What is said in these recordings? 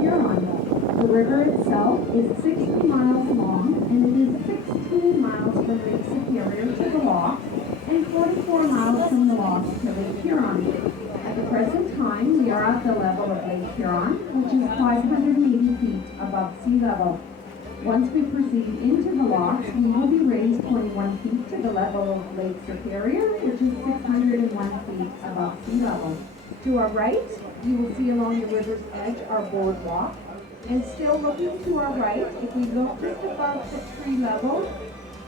Huron. The river itself is 60 miles long, and it is 16 miles from Lake Superior to the lock and 44 miles from the lock to Lake Huron. At the present time, we are at the level of Lake Huron, which is 580 feet above sea level. Once we proceed into the locks, we will be raised 21 feet to the level of Lake Superior, which is 601 feet above sea level. To our right, you will see along the river's edge our boardwalk. And still looking to our right, if we look just above the tree level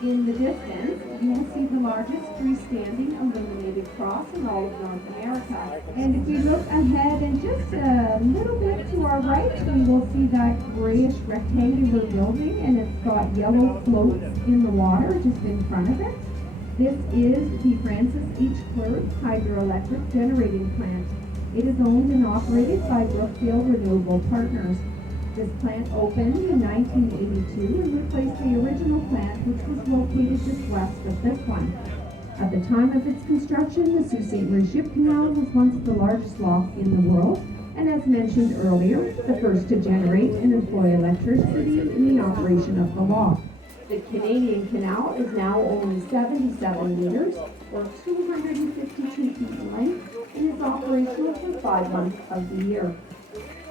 in the distance, you will see the largest freestanding illuminated cross in all of North America. And if we look ahead and just a little bit to our right, we will see that grayish rectangular building, and it's got yellow floats in the water just in front of it. This is the Francis H. Clerk Hydroelectric Generating Plant. It is owned and operated by Brookfield Renewable Partners. This plant opened in 1982 and replaced the original plant, which was located just west of this one. At the time of its construction, the Sault Ste Marie Ship Canal was once the largest lock in the world, and as mentioned earlier, the first to generate and employ electricity in the operation of the lock. The Canadian Canal is now only 77 meters, or 252 feet in length, and is operational for 5 months of the year.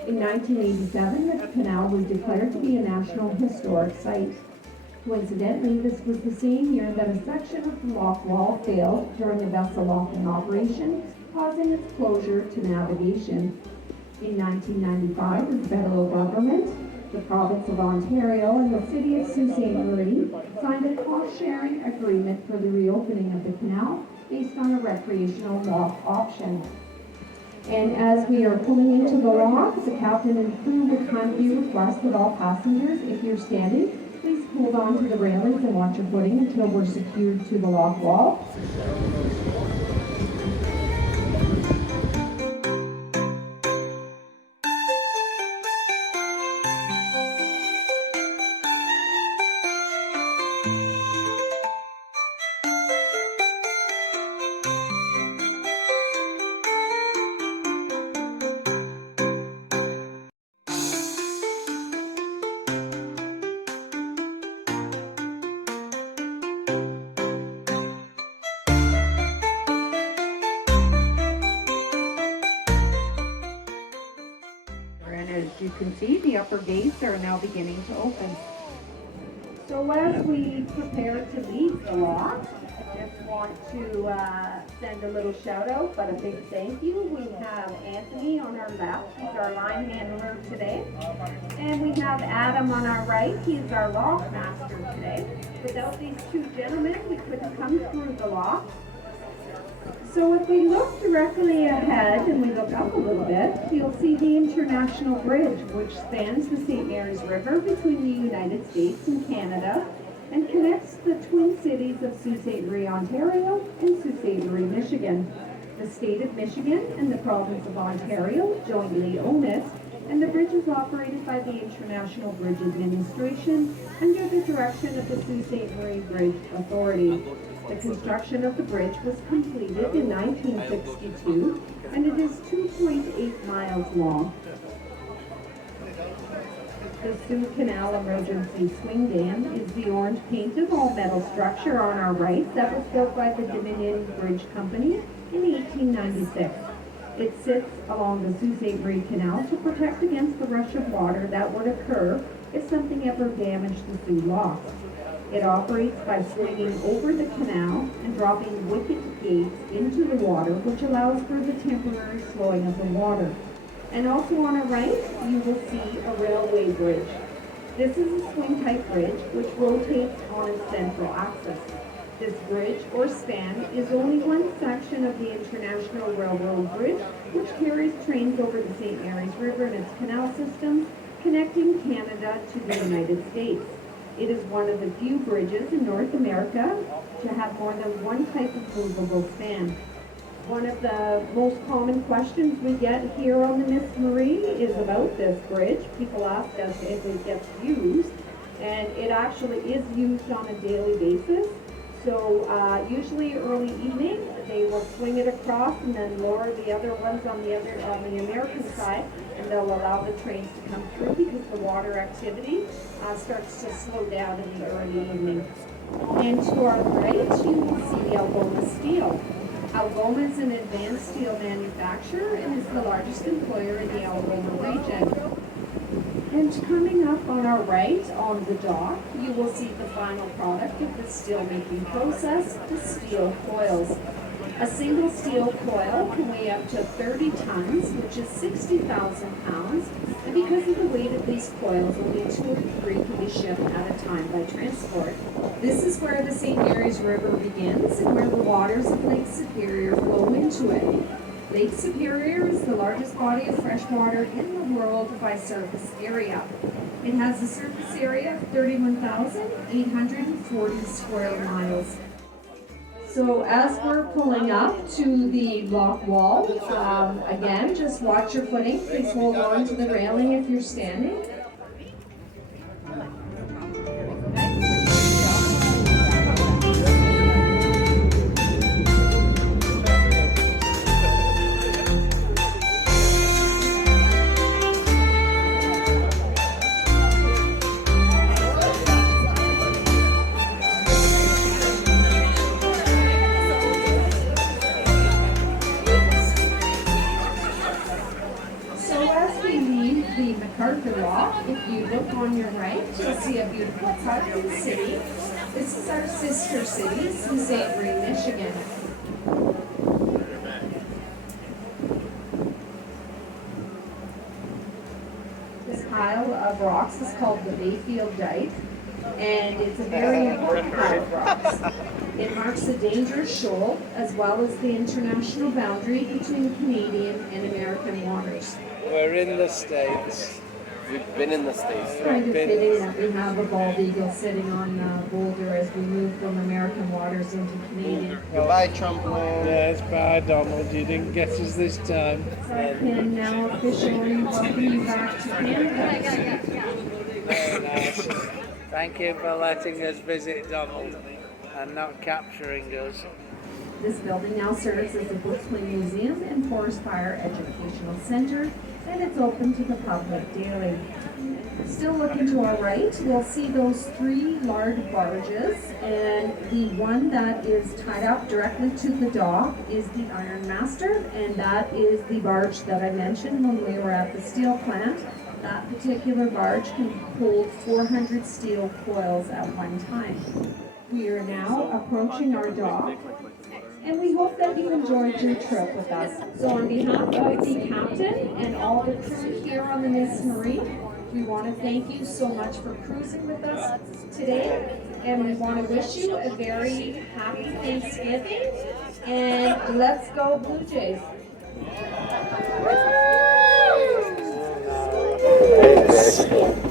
In 1987, the canal was declared to be a National Historic Site. Coincidentally, this was the same year that a section of the lock wall failed during a vessel locking operation, causing its closure to navigation. In 1995, the federal government, the province of Ontario, and the city of Sault Ste Marie signed a cost-sharing agreement for the reopening of the canal based on a recreational lock option. And as we are pulling into the lock, the captain and crew would kindly request that all passengers, if you're standing, please hold on to the railings and watch your footing until we're secured to the lock wall. As you can see, the upper gates are now beginning to open. So as we prepare to leave the lock, I just want to send a little shout out, but a big thank you. We have Anthony on our left, he's our line handler today. And we have Adam on our right, he's our lock master today. Without these two gentlemen, we couldn't come through the lock. So if we look directly ahead and we look up a little bit, you'll see the International Bridge, which spans the St. Mary's River between the United States and Canada and connects the twin cities of Sault Ste. Marie, Ontario and Sault Ste. Marie, Michigan. The state of Michigan and the province of Ontario jointly own it, and the bridge is operated by the International Bridge Administration under the direction of the Sault Ste. Marie Bridge Authority. The construction of the bridge was completed in 1962, and it is 2.8 miles long. The Sault Canal Emergency Swing Dam is the orange painted all-metal structure on our right that was built by the Dominion Bridge Company in 1896. It sits along the Sault Ste. Marie Canal to protect against the rush of water that would occur if something ever damaged the Sault Lock. It operates by swinging over the canal and dropping wicket gates into the water, which allows for the temporary slowing of the water. And also on our right, you will see a railway bridge. This is a swing-type bridge which rotates on its central axis. This bridge, or span, is only one section of the International Railroad Bridge, which carries trains over the St. Mary's River and its canal systems, connecting Canada to the United States. It is one of the few bridges in North America to have more than one type of movable span. One of the most common questions we get here on the Miss Marie is about this bridge. People ask us if it gets used, and it actually is used on a daily basis. So usually early evening, they will swing it across and then lower the other ones on the American side, and they'll allow the trains to come through because the water activity starts to slow down in the early evening. And to our right, you will see the Algoma Steel. Algoma is an advanced steel manufacturer and is the largest employer in the Algoma region. And coming up on our right on the dock, you will see the final product of the steel making process, the steel coils. A single steel coil can weigh up to 30 tons, which is 60,000 pounds, and because of the weight of these coils, only 2 or 3 can be shipped at a time by transport. This is where the St. Mary's River begins and where the waters of Lake Superior flow into it. Lake Superior is the largest body of fresh water in the world by surface area. It has a surface area of 31,840 square miles. So as we're pulling up to the lock wall, again, just watch your footing. Please hold on to the railing if you're standing. McArthur Lock. If you look on your right, you'll see a beautiful park in the city. This is our sister city, Sault Ste Marie, Michigan. This pile of rocks is called the Bayfield Dike, and it's a very important pile of rocks. It marks a dangerous shoal, as well as the international boundary between Canadian and American waters. We're in the States. We've been in the States. It's kind of fitting that we have a bald eagle sitting on Boulder as we move from American waters into Canadian. Goodbye, Trumpland. Yes, bye, Donald. You didn't get us this time. So I can now officially welcome you back to Canada. Very nice. Thank you for letting us visit Donald and not capturing us. This building now serves as a Brooklyn Museum and Forest Fire Educational Center, and it's open to the public daily. Still looking to our right, we'll see those 3 large barges, and the one that is tied up directly to the dock is the Iron Master, and that is the barge that I mentioned when we were at the steel plant. That particular barge can hold 400 steel coils at one time. We are now approaching our dock, and we hope that you enjoyed your trip with us. So on behalf of the captain and all the crew here on the Miss Marie, we want to thank you so much for cruising with us today, and we want to wish you a very happy Thanksgiving, and let's go Blue Jays. Woo!